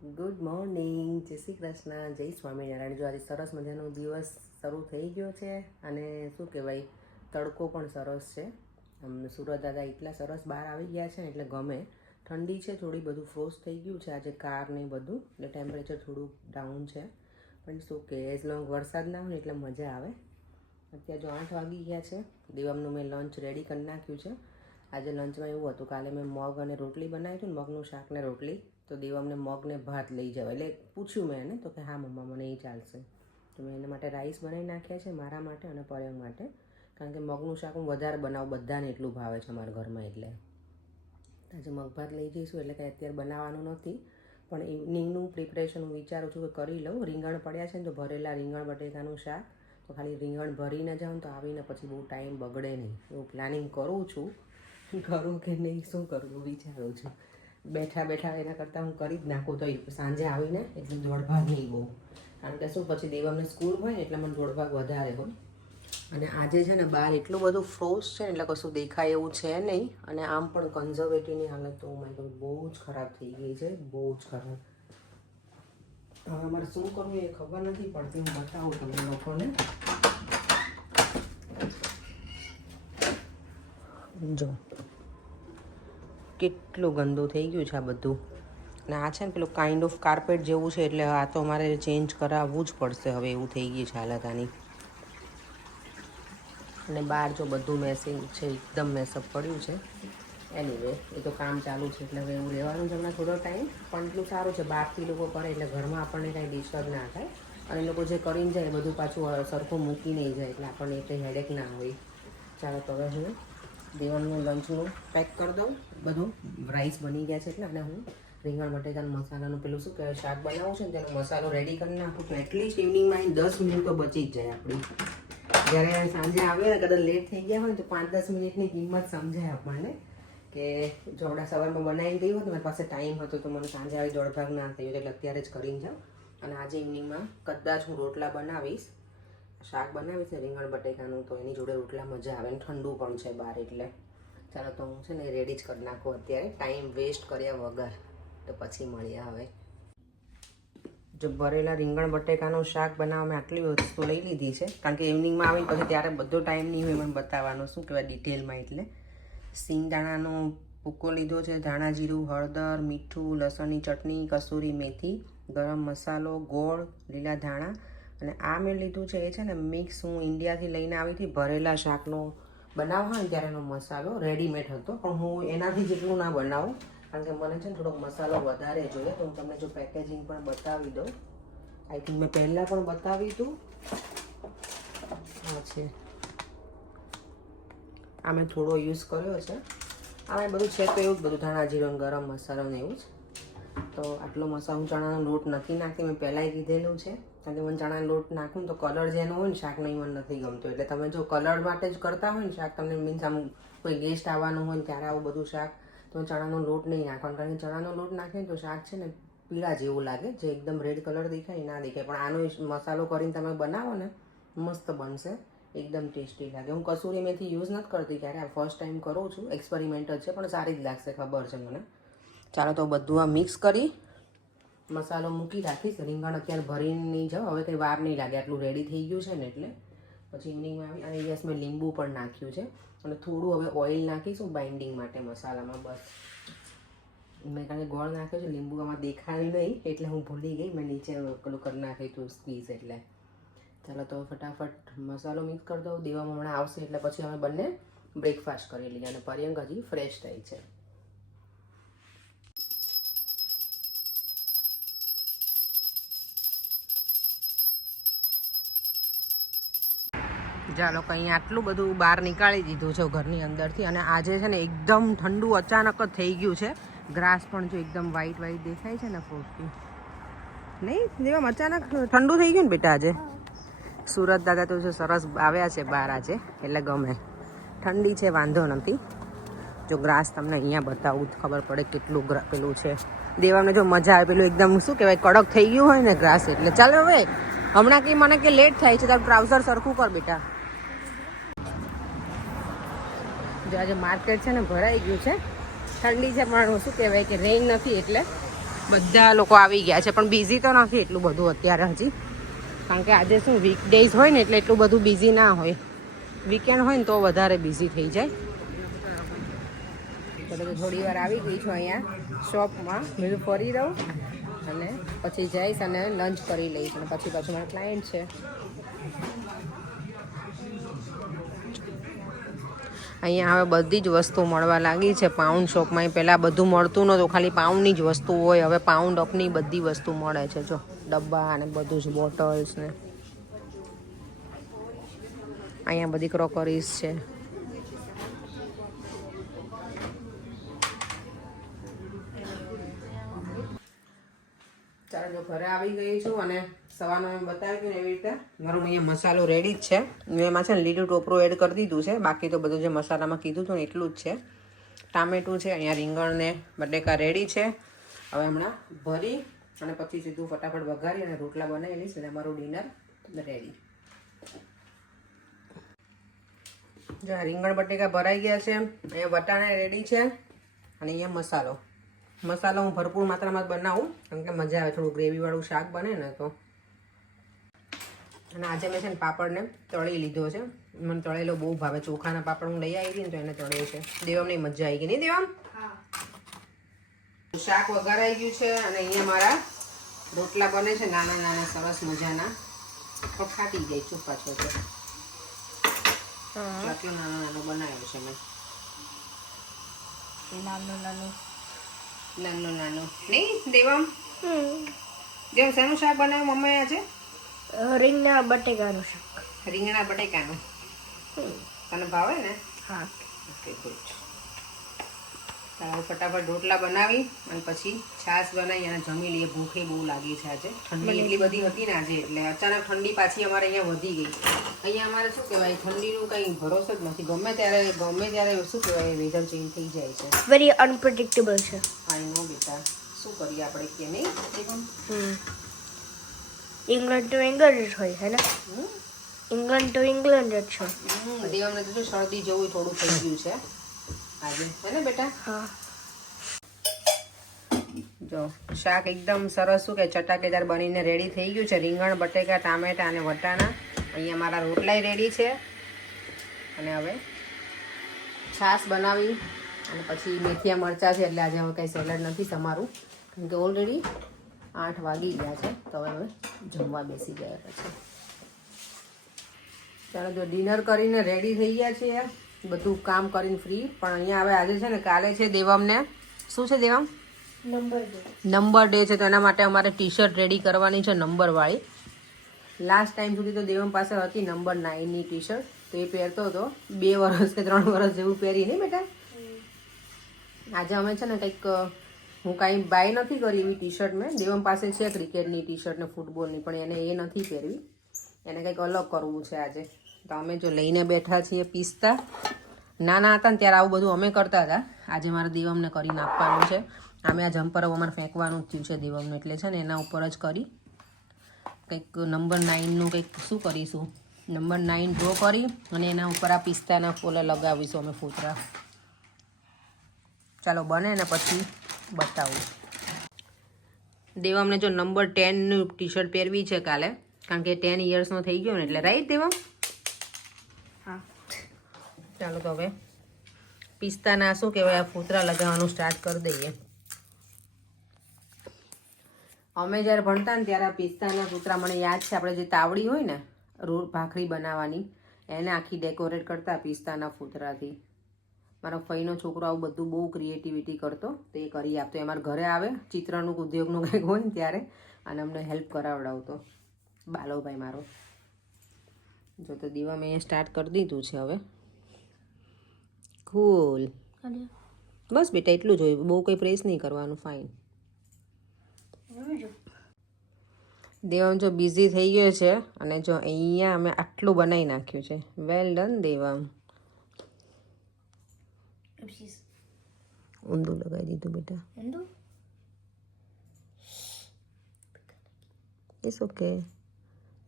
Good morning, જય શ્રી કૃષ્ણ, જય સ્વામિનારાયણ. જો આજે સરસ મજાનો દિવસ શરૂ થઈ ગયો છે અને શું કહેવાય, તડકો પણ સરસ છે. સુરત દાદા એટલા સરસ બહાર આવી ગયા છે ને એટલે ગમે. ઠંડી છે થોડી, બધું ફ્રોઝ થઈ ગયું છે આજે, કાર ને બધું, એટલે ટેમ્પરેચર થોડું ડાઉન છે. પણ શું કે એઝ લોંગ વરસાદ ના હોય એટલે મજા આવે. અત્યારે જો 8 વાગી ગયા છે. દેવમનું મેં લંચ રેડી કરી નાખ્યું છે. આજે લંચમાં એવું હતું, કાલે મેં મગ અને રોટલી બનાવી હતું ને, મગનું શાક ને રોટલી. તો દેવમને મગ ને ભાત લઈ જવાય, એટલે પૂછ્યું મેં એને, તો કે હા મમ્મા મને એ ચાલશે. તો મેં એના માટે રાઈસ બનાવી નાખ્યા છે, મારા માટે અને પર્યંગ માટે. કારણ કે મગનું શાક હું વધારે બનાવું, બધાને એટલું ભાવે છે અમારા ઘરમાં, એટલે આજે મગ ભાત લઈ જઈશું. એટલે કંઈ અત્યારે બનાવવાનું નથી, પણ ઇવનિંગનું પ્રિપરેશન હું વિચારું છું કે કરી લઉં. રીંગણ પડ્યા છે ને, તો ભરેલા રીંગણ બટેકાનું શાક. તો ખાલી રીંગણ ભરીને જાઉં તો આવીને પછી બહુ ટાઈમ બગડે નહીં, એવું પ્લાનિંગ કરું છું. કરું કે નહીં શું કરવું વિચારું છું. બેઠા બેઠા એના કરતાં હું કરી જ નાખું, તો સાંજે આવીને એટલે દોડભાગ નહીં બહુ. કારણ કે શું પછી દેવમને સ્કૂલ હોય ને એટલે મને દોડભાગ વધારે હોય. અને આજે છે ને બહાર એટલું બધું ફ્રોઝ છે ને એટલે કશું દેખાય એવું છે નહીં. અને આમ પણ કન્ઝર્વેટિવની હાલત તો મારી તો બહુ જ ખરાબ થઈ ગઈ છે, બહુ જ ખરાબ. હવે અમારે શું કરવું એ ખબર નથી પડતી, હું બતાવું તમને લોકોને. જો કેટલું ગંદુ થઈ ગયું છે આ બધું. અને આ છે ને પેલું કાઇન્ડ ઓફ કાર્પેટ જેવું છે, એટલે આ તો અમારે ચેન્જ કરાવવું જ પડશે હવે, એવું થઈ ગયું છે હાલત આની. અને બહાર જો બધું મેસિંગ છે, એકદમ મેસઅપ પડ્યું છે. એનીવે એ તો કામ ચાલુ છે એટલે હવે એવું રહેવાનું છે હમણાં થોડો ટાઈમ. પણ એટલું સારું છે, બહારથી લોકો કરે એટલે ઘરમાં આપણને કાંઈ ડિસ્ટર્બ ના થાય. અને લોકો જે કરીને જાય બધું પાછું સરખું મૂકી નહીં જાય, એટલે આપણને કંઈ હેડેક ના હોય. ચાલો તો હવે હું દેવનનું લંચનું પેક કરી દઉં. બધું રાઈસ બની ગયા છે એટલે, અને હું રીંગણ બટેકાનું મસાલાનું પેલું શું કહેવાય શાક બનાવું છે ને તેનો મસાલો રેડી કરી નાખું, તો એટલીસ્ટ ઇવનિંગમાં 10 મિનિટ તો બચી જ જાય આપણી. જ્યારે સાંજે આવે ને કદાચ લેટ થઈ ગયા હોય ને તો 5-10 મિનિટની કિંમત સમજાય આપણને, કે જો હમણાં સવારમાં બનાવી ગઈ હોત ને મારી પાસે ટાઈમ હતો તો મને સાંજે આવી દોડભાગ ના થઈ હોય, એટલે અત્યારે જ કરીને જાઉં. અને આજે ઇવનિંગમાં કદાચ હું રોટલા બનાવીશ, શાક બનાવીશ ને રીંગણ બટેકાનું, તો એની જોડે રોટલા મજા આવે. ને ઠંડુ પણ છે બહાર, એટલે ચાલો તો હું છે ને રેડી જ કરી નાખું અત્યારે, ટાઈમ વેસ્ટ કર્યા વગર. તો પછી મળીએ હવે. જો ભરેલા રીંગણ બટેકાનું શાક બનાવવા મેં આટલી વસ્તુ લઈ લીધી છે, કારણ કે ઇવનિંગમાં આવી પછી ત્યારે બધો ટાઈમ નહીં હોય મને બતાવવાનો, શું કહેવાય ડિટેલમાં. એટલે સિંગદાણાનો ભૂકો લીધો છે, ધાણા જીરું, હળદર, મીઠું, લસણની ચટણી, કસૂરી મેથી, ગરમ મસાલો, ગોળ, લીલા ધાણા. અને આ મેં લીધું છે એ છે ને મિક્સ, હું ઇન્ડિયાથી લઈને આવી હતી ભરેલા શાકનો બનાવવા હોય ને ત્યારેનો મસાલો, રેડીમેડ હતો. પણ હું એનાથી જેટલું ના બનાવું, કારણ કે મને છે ને થોડોક મસાલો વધારે જોઈએ. તો હું તમને જો પેકેજિંગ પણ બતાવી દઉં. આઈ થિંક મેં પહેલાં પણ બતાવી હતું. હા છે, આ મેં થોડો યુઝ કર્યો છે. આમાં બધું છે તો એવું જ, બધું ધાણા જીરું, ગરમ મસાલો ને એવું જ. તો આટલો મસાલો, હું ચણાનો લોટ નથી નાખતી, મેં પહેલાંય કીધેલું છે. કારણ કે મને ચણાનો લોટ નાખું ને તો કલર જેનો હોય ને શાકનો એ મને નથી ગમતો. એટલે તમે જો કલર માટે જ કરતા હોય ને શાક, તમને મીન્સ આમ કોઈ ગેસ્ટ આવવાનું હોય ને ત્યારે આવું બધું શાક, તો ચણાનો લોટ નહીં નાખવાનો. કારણ કે ચણાનો લોટ નાખે ને તો શાક છે ને પીળા જેવું લાગે, જે એકદમ રેડ કલર દેખાય ના દેખાય. પણ આનો મસાલો કરીને તમે બનાવો ને મસ્ત બનશે, એકદમ ટેસ્ટી લાગે. હું કસૂરી મેથી યુઝ નથી કરતી ક્યારે, આ ફર્સ્ટ ટાઈમ કરું છું, એક્સપેરિમેન્ટ જ છે, પણ સારી જ લાગશે ખબર છે મને. ચાલો તો બધું આ મિક્સ કરી મસાલો મૂકી રાખીશ. રીંગણ અત્યારે ભરીને નહીં જાઓ, હવે કંઈ વાર નહીં લાગે, આટલું રેડી થઈ ગયું છે ને એટલે. પછી ઇવનિંગમાં આવી અને યસ મેં લીંબુ પણ નાખ્યું છે. અને થોડું હવે ઓઇલ નાખીશું બાઇન્ડિંગ માટે મસાલામાં, બસ. મેં કારણ કે ગોળ નાખ્યો છે, લીંબુ આમાં દેખાયું નહીં એટલે હું ભૂલી ગઈ, મેં નીચે પેલું કરી નાખ્યું હતું સ્ક્વીઝ, એટલે. ચાલો તો ફટાફટ મસાલો મિક્સ કરી દઉં. દેવામાં હમણાં આવશે એટલે પછી અમે બંને બ્રેકફાસ્ટ કરી લઈએ. અને પર્યંક હજી ફ્રેશ થઈ છે. ચાલો કંઈ આટલું બધું બહાર નીકાળી દીધું છે ઘરની અંદરથી. અને આજે છે ને એકદમ ઠંડુ અચાનક જ થઈ ગયું છે. ગ્રાસ પણ જો એકદમ વ્હાઈટ વ્હાઈટ દેખાય છે ને ફ્રોસ્ટી, નહીં જેવા અચાનક ઠંડુ થઈ ગયું ને બેટા. આજે સુરત દાદા તો જો સરસ આવ્યા છે બહાર આજે, એટલે ગમે. ઠંડી છે વાંધો નથી. જો ગ્રાસ તમને અહીંયા બતાવું ખબર પડે કેટલું પેલું છે. દેવાને જો મજા આવે, પેલું એકદમ શું કહેવાય કડક થઈ ગયું હોય ને ગ્રાસ, એટલે. ચાલો હવે હમણાં કે મને કે લેટ થાય છે, તારું ટ્રાઉઝર સરખું કર બેટા. જો આજે માર્કેટ છે ને ભરાઈ ગયું છે. ઠંડી છે પણ શું કહેવાય કે રેઇન નથી એટલે બધા લોકો આવી ગયા છે, પણ બિઝી તો નથી એટલું બધું અત્યારે હજી, કારણ કે આજે શું વીકડેઝ હોય ને એટલે એટલું બધું બિઝી ના હોય. વીકેન્ડ હોય ને તો વધારે બિઝી થઈ જાય. તો થોડી વાર આવી ગઈ છું અહીંયા શોપમાં, મેં ફરી રહું અને પછી જઈશ અને લંચ કરી લઈશ અને પછી મારા ક્લાયન્ટ છે. અહીંયા હવે બધી જ વસ્તુ મળવા લાગી છે પાઉન્ડ શોપમાં. પહેલાં બધું મળતું નહોતું, ખાલી પાઉન્ડની જ વસ્તુ હોય. હવે પાઉન્ડ અપની બધી વસ્તુ મળે છે. જો ડબ્બા અને બધું જ, બોટલ્સ ને અહીંયા બધી ક્રોકરીઝ છે. ચાલો જો ઘરે આવી ગઈ છું અને સવારનું મેં બતાવ્યું ને એવી રીતે મારું અહીંયા મસાલો રેડી જ છે. મેં એમાં છે ને લીલું ટોપરું એડ કરી દીધું છે, બાકી તો બધું જે મસાલામાં કીધું હતું ને એટલું જ છે. ટામેટું છે, અહીંયા રીંગણ ને બટેકા રેડી છે. હવે હમણાં ભરી અને પછી સીધું ફટાફટ વઘારી અને રોટલા બનાવી લઈશ અને અમારું ડિનર રેડી. જો રીંગણ બટેકા ભરાઈ ગયા છે, અહીંયા વટાણા રેડી છે અને અહીંયા મસાલો હું ભરપૂર માત્રામાં જ બનાવું કારણ કે મજા આવે, થોડું ગ્રેવીવાળું શાક બને ને તો. અને આજે મેં છે ને પાપડને તળી લીધો છે, મને તળેલો બહુ ભાવે. ચોખાના પાપડ હું લઈ આવી હતી ને તો એને તળ્યો છે. દેવમની મજા આવી ગઈ નહીં દેવમ? શાક વઘારાઈ ગયું છે અને અહીંયા મારા રોટલા બને છે નાના નાના સરસ મજાના, પણ ફાટી જાય ચૂપા છો તો આટલો નાનો નાનો બનાવ્યો છે મેં. નાનો નહીં દેવમ? દેવ શેનું શાક બનાવ્યું મમ્મી આજે? રીંગણા બટેકાનું શાક. રીંગણા બટેકાનું. તને ભાવે ને? હા. Okay good. ફટાફટ રોટલા બનાવી અને પછી છાશ બનાવી અને જમી લઈએ. ભૂખે બહુ લાગી છે આજે, ઠંડી એટલી બધી હતી ને આજે, એટલે અચાનક ઠંડી પાછી અમારે અહીંયા વધી ગઈ. અહીંયા અમારે શું કહેવાય, ઠંડીનું કંઈ ભરોસો જ નથી. ગમે ત્યારે શું કહેવાય, વેધર ચેન્જ થઈ જાય છે. વેરી અનપ્રેડિક્ટેબલ છે. આઈ નો બેટા, શું કરીએ આપણે કે નહીં? ઇંગ્લેન્ડ તો ઇંગ્લેન્ડ જ હોય હે ને? ઇંગ્લેન્ડ તો ઇંગ્લેન્ડ જ છે. દેવામને તો શરદી જેવું થોડું થઈ ગયું છે આજે, હે ને બેટા? હા. જો શાક એકદમ સરસ શું કે ચટાકેદાર બનીને રેડી થઈ ગયું છે. રીંગણ બટેકા ટામેટા અને વટાણા. અહીંયા મારા રોટલાય રેડી છે અને હવે છાશ બનાવી અને પછી મેથીયા મરચાં છે, એટલે આજે હવે કંઈ સેલડ નથી સમારું કેમ કે ઓલરેડી 8 વાગી ગયા છે. તો હવે જમવા બેસી ગયા પછી ચાલો જો ડિનર કરીને રેડી થઈ ગયા છીએ, બધું કામ કરીને ફ્રી. પણ અહીંયા હવે આજે છે ને કાલે છે દેવમને, શું છે દેવમ? નંબર ડે છે, તો એના માટે અમારે ટી શર્ટ રેડી કરવાની છે નંબરવાળી. લાસ્ટ ટાઈમ સુધી તો દેવમ પાસે હતી નંબર 9ની ટી શર્ટ, તો એ પહેરતો હતો 2 વર્ષ કે 3 વર્ષ જેવું પહેરી નહીં બેટા. આજે અમે છે ને કંઈક હું કાંઈ બાય નથી કરી એવી ટી શર્ટ. મેં દેવમ પાસે છે ક્રિકેટની ટી શર્ટ ને ફૂટબોલની, પણ એને એ નથી પહેરવી, એને કંઈક અલગ કરવું છે આજે. તો અમે જો લઈને બેઠા છીએ પિસ્તા. નાના હતા ને ત્યારે આવું બધું અમે કરતા હતા. આજે મારા દેવમને કરીને આપવાનું છે. અમે આ જમ્પર અમારે ફેંકવાનું જ થયું છે દેવમનું, એટલે છે ને એના ઉપર જ કરી કંઈક નંબર 9નું કંઈક શું કરીશું, નંબર 9 ડ્રો કરી અને એના ઉપર આ પિસ્તાના ફૂલે લગાવીશું અમે ફૂતરા. ચાલો બને ને પછી બતાવું. દેવમને જો નંબર 10નું ટી શર્ટ પહેરવી છે કાલે, કારણ કે 10 યર્સનો થઈ ગયો ને એટલે. રાઈટ દેવમ? હા. ચાલો તો હવે પિસ્તાના શું કહેવાય આ ફૂતરા લગાવવાનું સ્ટાર્ટ કરી દઈએ. અમે જ્યારે ભણતા ને ત્યારે આ પિસ્તાના ફૂતરા મને યાદ છે, આપણે જે તાવડી હોય ને ભાખરી બનાવવાની, એને આખી ડેકોરેટ કરતા પિસ્તાના ફૂતરાથી. મારો ફઈનો છોકરો આવું બધું બહુ ક્રિએટિવિટી કરતો, તો એ કરી આપતો. એ અમારા ઘરે આવે ચિત્રનું ઉદ્યોગનું કંઈક હોય ને ત્યારે, અને અમને હેલ્પ કરાવડાવતો બાલોભાઈ મારો. જો તો દીવા મેં સ્ટાર્ટ કરી દીધું છે હવે. કુલ બસ બેટા એટલું જ હોય, બહુ કંઈ પ્રેસ નહીં કરવાનું. ફાઇન. દેવમ જો બિઝી થઈ ગયો છે અને જો અહીંયા અમે આટલું બનાવી નાખ્યું છે. Well done Devam. ઊંધું લગાવી દીધું બેટા. ઇટ્સ ઓકે,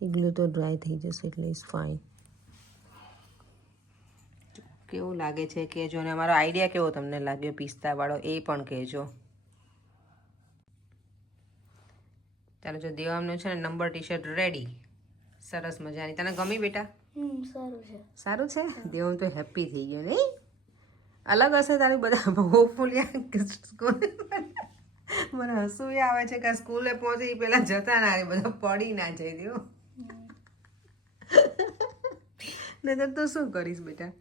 ઇગ્લું તો ડ્રાય થઈ જશે એટલે ઇટ્સ ફાઇન. કેવું લાગે છે કહેજો, અને અમારો આઈડિયા કેવો તમને લાગ્યો પિસ્તાવાળો એ પણ કહેજો. ચાલો જો દેવામનું છે ને નંબર ટી શર્ટ રેડી, સરસ મજાની. તને ગમી બેટા? સારું છે. સારું છે. દેવામ તો હેપી થઈ ગયો નહીં? અલગ હશે તારી બધા હોપફુલી સ્કૂલ. મને હસવું આવે છે કે સ્કૂલે પહોંચી પેલા જતા ના રે, બધા પડી ના જઈ દેવો. નહીતર તો શું કરીશ બેટા?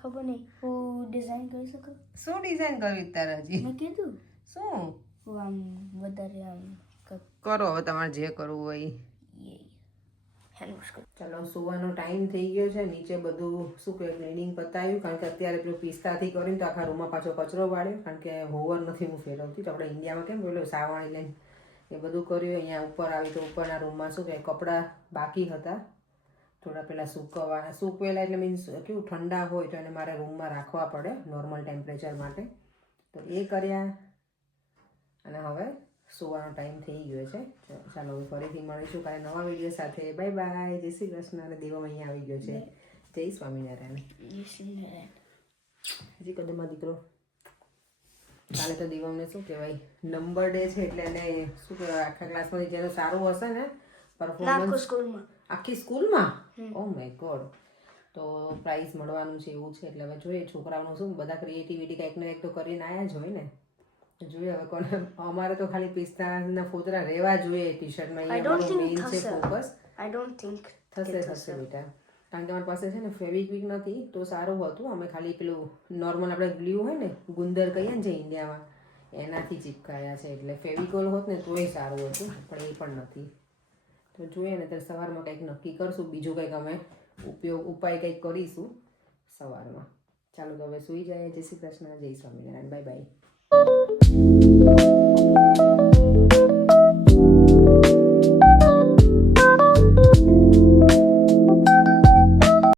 ખબર નહીં હું ડિઝાઇન કરી શકું. શું ડિઝાઇન કરવી તારે હજી? મેં કીધું શું હું આમ વધારે આમ કરો હવે તમારે જે કરવું હોય ઈ. હેન્ડવોશ કરું. ચાલો સુવાનો ટાઈમ થઈ ગયો છે. નીચે બધું શું કે ક્લીનિંગ પતાવ્યું, કારણ કે અત્યારે પેલું પિસ્તાથી કરીને તો આખા રૂમમાં પાછો કચરો વાળ્યો, કારણ કે હોવર નથી હું ફેરવતી. તો આપણે ઇન્ડિયામાં કેમ પેલું સાવણી લઈને એ બધું કર્યું. અહીંયા ઉપર આવી તો ઉપરના રૂમમાં શું કે કપડાં બાકી હતા થોડા પેલા સૂકવેલા, એટલે મીન્સ કેવું ઠંડા હોય તો એને મારે રૂમમાં રાખવા પડે નોર્મલ ટેમ્પરેચર માટે. તો એ કર્યા અને હવે સુવાનો ટાઈમ થઈ ગયો છે. ચાલો ફરીથી મળીશું કાલે નવા વિડીયો સાથે. Bye bye. જય શ્રી કૃષ્ણ. અને દેવમ અહીંયા આવી ગયો છે. જય સ્વામિનારાયણ. હજી કદમમાં દીકરો. કાલે તો દેવમને શું કહેવાય નંબર ડે છે, એટલે એને શું કહેવાય આખા ક્લાસમાંથી જેનું સારું હશે ને પરફોર્મન્સ સ્કૂલમાં આખી સ્કૂલમાં, ઓ માય ગોડ, તો પ્રાઇઝ મળવાનું છે એવું છે. એટલે હવે જોઈએ છોકરાઓનું શું બધા ક્રિએટિવિટી કંઈક ને કંઈક તો કરીને આવ્યા જ હોય ને. જોઈએ હવે કોને. અમારે તો ખાલી પિસ્તાના ફોતરા રહેવા જોઈએ ટી શર્ટમાં. એ અમારું મેઇન છે ફોકસ. આઈ ડોન્ટ થિંક થશે બેટા, કારણ કે અમારી પાસે છે ને ફેવિક્વિક નથી તો સારું હતું. અમે ખાલી પેલું નોર્મલ આપણે ગ્લુ હોય ને ગુંદર કહીએ ને જે ઇન્ડિયામાં, એનાથી ચીપકાયા છે. એટલે ફેવિકોલ હોત ને તોય સારું હતું, પણ એ પણ નથી. તો જોઈએ ને ત્યારે સવારમાં કંઈક નક્કી કરશું, બીજું કંઈક અમે ઉપાય કંઈક કરીશું સવારમાં. ચાલો તો હવે સૂઈ જાય. જય શ્રી કૃષ્ણ. જય સ્વામિનારાયણ. Bye bye.